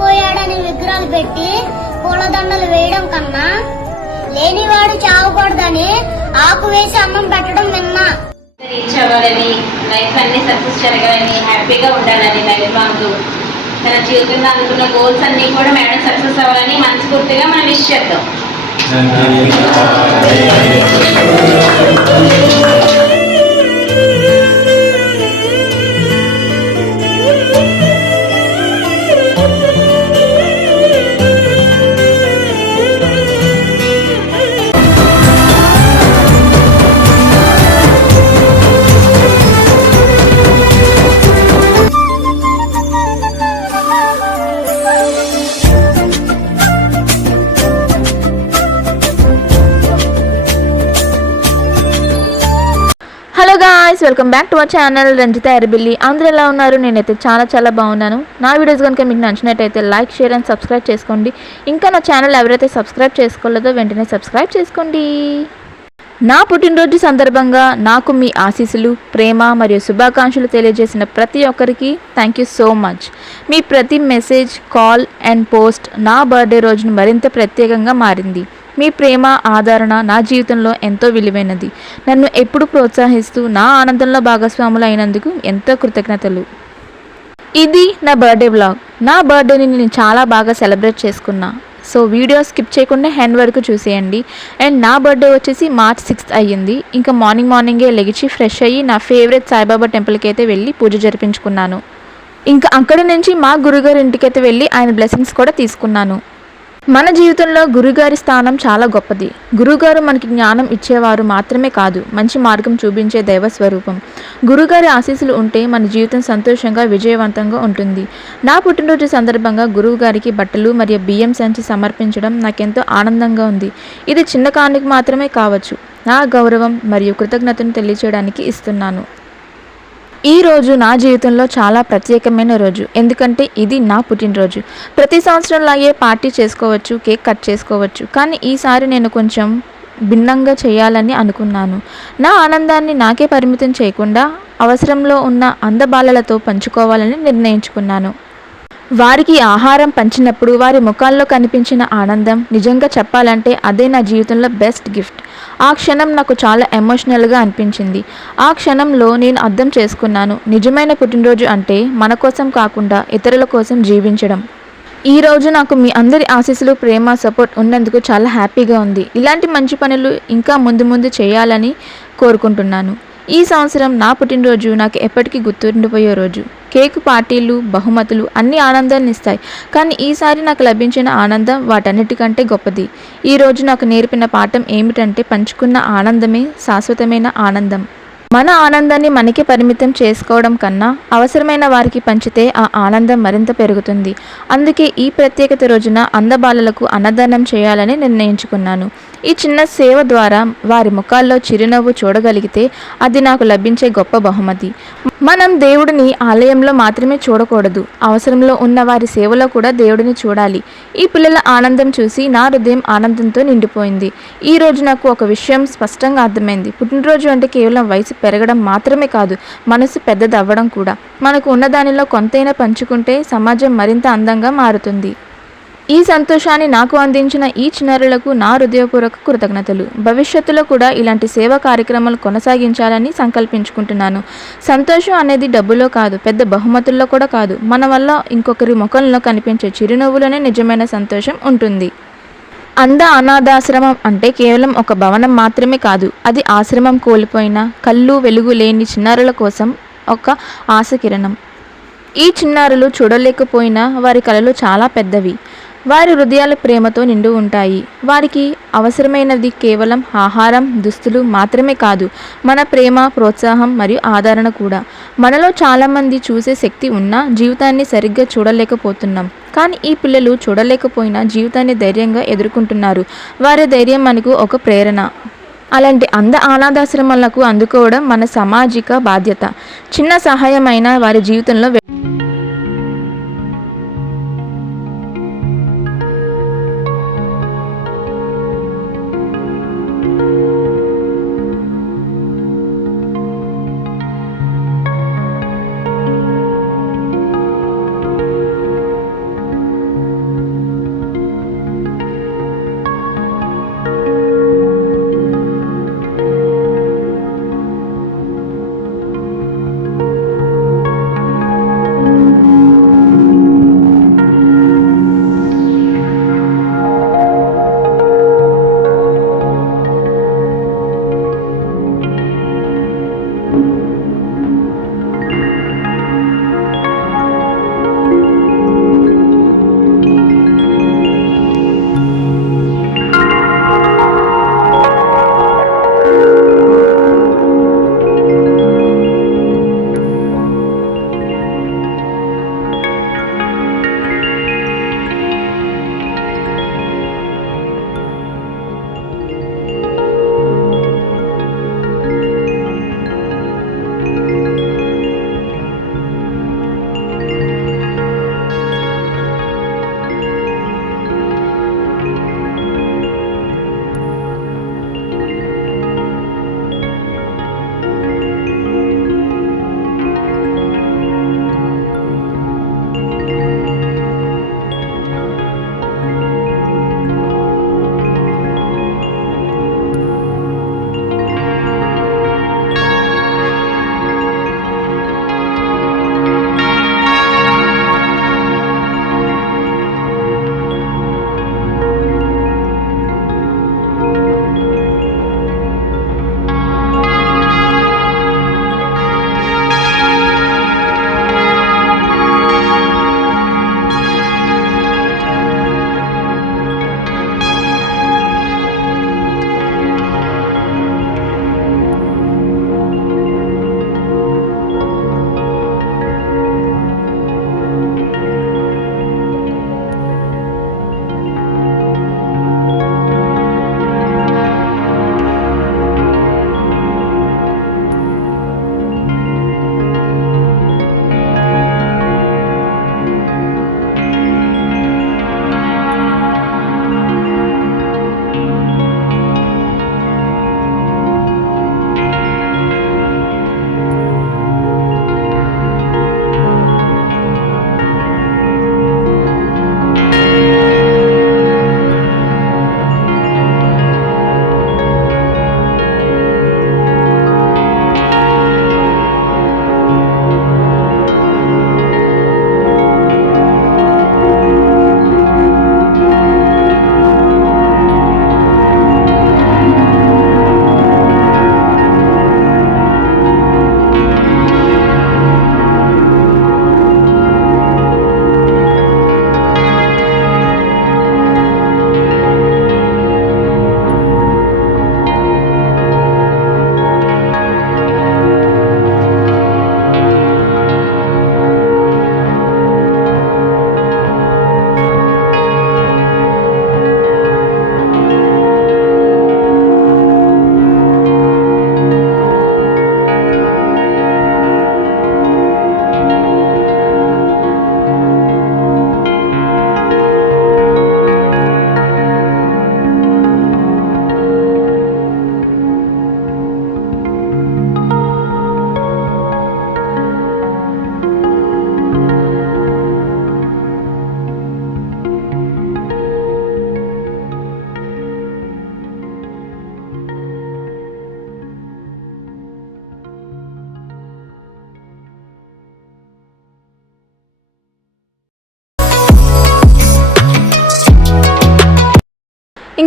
చనిపోయాడని విగ్రహాలు పెట్టి పూలదండలు వేయడం కన్నా లేనివాడు చావకూడదని ఆకు వేసి అన్నం పెట్టడం విన్నా. రీచ్ అవ్వాలని, లైఫ్ అన్ని సక్సెస్ జరగాలని, హ్యాపీగా ఉండాలని, లైఫ్ లాంగ్ తన జీవితంలో అనుకున్న గోల్స్ అన్ని కూడా మేడం సక్సెస్ అవ్వాలని మనస్ఫూర్తిగా మనం విష్ చేద్దాం. Hello guys, welcome back to our channel Ranjitha Erbilli. అందరూ ఎలా ఉన్నారు? నేనైతే చాలా బాగున్నాను. నా వీడియోస్ కనుక మీకు నచ్చినట్టయితే లైక్, షేర్ అండ్ సబ్స్క్రైబ్ చేసుకోండి. ఇంకా నా ఛానల్ ఎవరైతే సబ్స్క్రైబ్ చేసుకోలేదో వెంటనే సబ్స్క్రైబ్ చేసుకోండి. నా పుట్టినరోజు సందర్భంగా నాకు మీ ఆశీస్సులు, ప్రేమ మరియు శుభాకాంక్షలు తెలియజేసిన ప్రతి ఒక్కరికి థ్యాంక్ యూ సో మచ్. మీ ప్రతి మెసేజ్, కాల్ అండ్ పోస్ట్ నా బర్త్డే రోజును మరింత ప్రత్యేకంగా మారింది. మీ ప్రేమ, ఆదరణ నా జీవితంలో ఎంతో విలువైనది. నన్ను ఎప్పుడు ప్రోత్సహిస్తూ నా ఆనందంలో భాగస్వాములు అయినందుకు ఎంతో కృతజ్ఞతలు. ఇది నా బర్త్డే వ్లాగ్. నా బర్త్డేని నేను చాలా బాగా సెలబ్రేట్ చేసుకున్నా. సో వీడియో స్కిప్ చేయకుండా హ్యాండ్ వరకు చూసేయండి. అండ్ నా బర్త్డే వచ్చేసి March 6th అయ్యింది. ఇంకా మార్నింగే లెగిచి ఫ్రెష్ అయ్యి నా ఫేవరెట్ సాయిబాబా టెంపుల్కి అయితే వెళ్ళి పూజ జరిపించుకున్నాను. ఇంకా అక్కడి నుంచి మా గురుగారి ఇంటికైతే వెళ్ళి ఆయన బ్లెస్సింగ్స్ కూడా తీసుకున్నాను. మన జీవితంలో గురుగారి స్థానం చాలా గొప్పది. గురుగారు మనకి జ్ఞానం ఇచ్చేవారు మాత్రమే కాదు, మంచి మార్గం చూపించే దైవ స్వరూపం. గురుగారి ఆశీస్సులు ఉంటే మన జీవితం సంతోషంగా, విజయవంతంగా ఉంటుంది. నా పుట్టినరోజు సందర్భంగా గురువు గారికి బట్టలు మరియు బియ్యం సంచి సమర్పించడం నాకెంతో ఆనందంగా ఉంది. ఇది చిన్న కానుక మాత్రమే కావచ్చు. నా గౌరవం మరియు కృతజ్ఞతను తెలియచేయడానికి ఇస్తున్నాను. ఈ రోజు నా జీవితంలో చాలా ప్రత్యేకమైన రోజు. ఎందుకంటే ఇది నా పుట్టినరోజు. ప్రతి సంవత్సరంలాగే పార్టీ చేసుకోవచ్చు, కేక్ కట్ చేసుకోవచ్చు. కానీ ఈసారి నేను కొంచెం భిన్నంగా చేయాలని అనుకున్నాను. నా ఆనందాన్ని నాకే పరిమితం చేయకుండా అవసరంలో ఉన్న అందబాలలతో పంచుకోవాలని నిర్ణయించుకున్నాను. వారికి ఆహారం పంచినప్పుడు వారి ముఖాల్లో కనిపించిన ఆనందం నిజంగా చెప్పాలంటే అదే నా జీవితంలో బెస్ట్ గిఫ్ట్. ఆ క్షణం నాకు చాలా ఎమోషనల్గా అనిపించింది. ఆ క్షణంలో నేను అర్థం చేసుకున్నాను, నిజమైన పుట్టినరోజు అంటే మన కోసం కాకుండా ఇతరుల కోసం జీవించడం. ఈ రోజు నాకు మీ అందరి ఆశీస్సులు, ప్రేమ, సపోర్ట్ ఉన్నందుకు చాలా హ్యాపీగా ఉంది. ఇలాంటి మంచి పనులు ఇంకా ముందు చేయాలని కోరుకుంటున్నాను. ఈ సంవత్సరం నా పుట్టినరోజు నాకు ఎప్పటికీ గుర్తుండిపోయే రోజు. కేక్, పార్టీలు, బహుమతులు అన్ని ఆనందాన్ని ఇస్తాయి. కానీ ఈసారి నాకు లభించిన ఆనందం వాటన్నిటికంటే గొప్పది. ఈ రోజు నాకు నేర్పిన పాఠం ఏమిటంటే పంచుకున్న ఆనందమే శాశ్వతమైన ఆనందం. మన ఆనందాన్ని మనకే పరిమితం చేసుకోవడం కన్నా అవసరమైన వారికి పంచితే ఆ ఆనందం మరింత పెరుగుతుంది. అందుకే ఈ ప్రత్యేకత రోజున అందబాలలకు అన్నదానం చేయాలని నిర్ణయించుకున్నాను. ఈ చిన్న సేవ ద్వారా వారి ముఖాల్లో చిరునవ్వు చూడగలిగితే అది నాకు లభించే గొప్ప బహుమతి. మనం దేవుడిని ఆలయంలో మాత్రమే చూడకూడదు, అవసరంలో ఉన్న వారి సేవలో కూడా దేవుడిని చూడాలి. ఈ పిల్లల ఆనందం చూసి నా హృదయం ఆనందంతో నిండిపోయింది. ఈ రోజు నాకు ఒక విషయం స్పష్టంగా అర్థమైంది. పుట్టినరోజు అంటే కేవలం వయసు పెరగడం మాత్రమే కాదు, మనసు పెద్దదవ్వడం కూడా. మనకు ఉన్నదానిలో కొంతైనా పంచుకుంటే సమాజం మరింత అందంగా మారుతుంది. ఈ సంతోషాన్ని నాకు అందించిన ఈ చిన్నారులకు నా హృదయపూర్వక కృతజ్ఞతలు. భవిష్యత్తులో కూడా ఇలాంటి సేవా కార్యక్రమాలు కొనసాగించాలని సంకల్పించుకుంటున్నాను. సంతోషం అనేది డబ్బులో కాదు, పెద్ద బహుమతుల్లో కూడా కాదు. మన వల్ల ఇంకొకరి ముఖంలో కనిపించే చిరునవ్వులోనే నిజమైన సంతోషం ఉంటుంది. అనాథాశ్రమం అంటే కేవలం ఒక భవనం మాత్రమే కాదు, అది ఆశ్రమం కోల్పోయిన, కళ్ళు వెలుగు లేని చిన్నారుల కోసం ఒక ఆశ కిరణం. ఈ చిన్నారులు చూడలేకపోయినా వారి కలలు చాలా పెద్దవి. వారి హృదయాలు ప్రేమతో నిండి ఉంటాయి. వారికి అవసరమైనది కేవలం ఆహారం, దుస్తులు మాత్రమే కాదు, మన ప్రేమ, ప్రోత్సాహం మరియు ఆదరణ కూడా. మనలో చాలామంది చూసే శక్తి ఉన్నా జీవితాన్ని సరిగ్గా చూడలేకపోతున్నాం. కానీ ఈ పిల్లలు చూడలేకపోయినా జీవితాన్ని ధైర్యంగా ఎదుర్కొంటున్నారు. వారి ధైర్యం మనకు ఒక ప్రేరణ. అలాంటి అనాథాశ్రమాలకు అందుకోవడం మన సామాజిక బాధ్యత. చిన్న సహాయమైన వారి జీవితంలో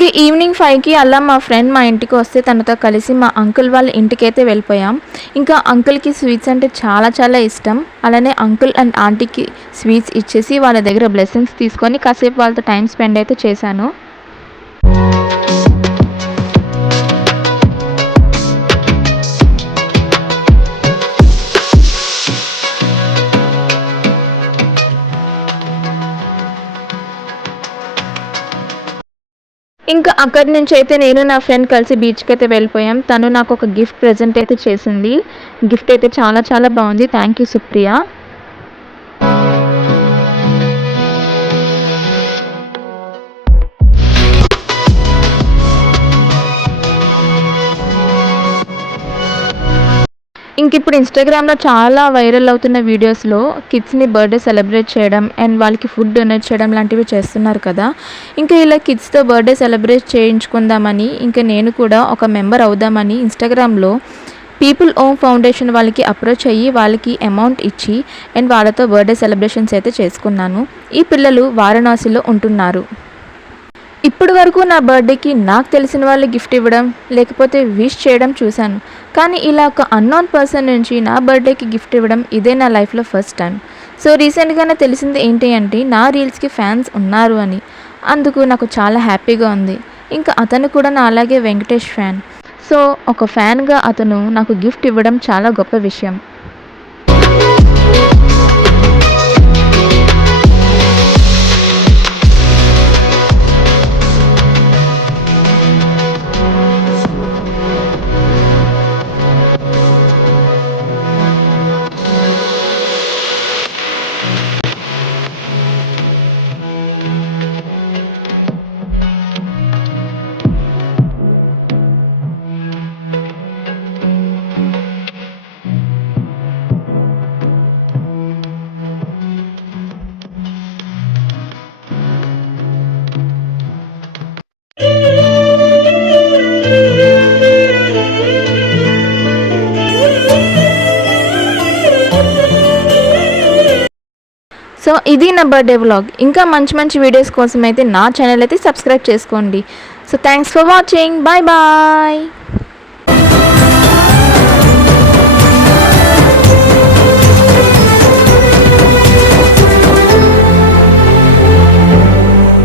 ఇంక ఈవినింగ్ 5కి అలా మా ఫ్రెండ్ మా ఇంటికి వస్తే తనతో కలిసి మా అంకుల్ వాళ్ళ ఇంటికైతే వెళ్ళిపోయాం. ఇంకా అంకుల్కి స్వీట్స్ అంటే చాలా చాలా ఇష్టం. అలానే అంకుల్ అండ్ ఆంటీకి స్వీట్స్ ఇచ్చేసి వాళ్ళ దగ్గర బ్లెస్సింగ్స్ తీసుకొని కాసేపు వాళ్ళతో టైం స్పెండ్ అయితే చేశాను. ఇంకా అక్కడి నుంచి అయితే నేను నా ఫ్రెండ్ కలిసి బీచ్కి అయితే వెళ్ళిపోయాం. తను నాకు ఒక గిఫ్ట్ ప్రెజెంట్ అయితే చేసింది. గిఫ్ట్ అయితే చాలా చాలా బాగుంది. Thank you Supriya. ఇంక ఇప్పుడు ఇన్స్టాగ్రామ్లో చాలా వైరల్ అవుతున్న వీడియోస్లో కిడ్స్ని బర్త్డే సెలబ్రేట్ చేయడం అండ్ వాళ్ళకి ఫుడ్ డొనేట్ చేయడం లాంటివి చేస్తున్నారు కదా. ఇంకా ఇలా కిడ్స్తో బర్త్డే సెలబ్రేట్ చేయించుకుందామని ఇంకా నేను కూడా ఒక మెంబర్ అవుదామని ఇన్స్టాగ్రామ్లో పీపుల్ ఓమ్ ఫౌండేషన్ వాళ్ళకి అప్రోచ్ అయ్యి వాళ్ళకి అమౌంట్ ఇచ్చి అండ్ వాళ్ళతో బర్త్డే సెలబ్రేషన్స్ అయితే చేసుకున్నాను. ఈ పిల్లలు వారణాసిలో ఉంటున్నారు. ఇప్పటి వరకు నా బర్త్డేకి నాకు తెలిసిన వాళ్ళు గిఫ్ట్ ఇవ్వడం లేకపోతే విష్ చేయడం చూశాను. కానీ ఇలా ఒక అన్నోన్ పర్సన్ నుంచి నా బర్త్డేకి గిఫ్ట్ ఇవ్వడం ఇదే నా లైఫ్లో ఫస్ట్ టైం. సో రీసెంట్గానే తెలిసింది ఏంటి అంటే నా రీల్స్కి ఫ్యాన్స్ ఉన్నారు అని. అందుకు నాకు చాలా హ్యాపీగా ఉంది. ఇంకా అతను కూడా నా అలాగే వెంకటేష్ ఫ్యాన్. సో ఒక ఫ్యాన్గా అతను నాకు గిఫ్ట్ ఇవ్వడం చాలా గొప్ప విషయం. సో ఇది నా బర్త్డే వ్లాగ్. ఇంకా మంచి మంచి వీడియోస్ కోసం అయితే నా ఛానల్ అయితే సబ్స్క్రైబ్ చేసుకోండి. So thanks for watching. Bye bye.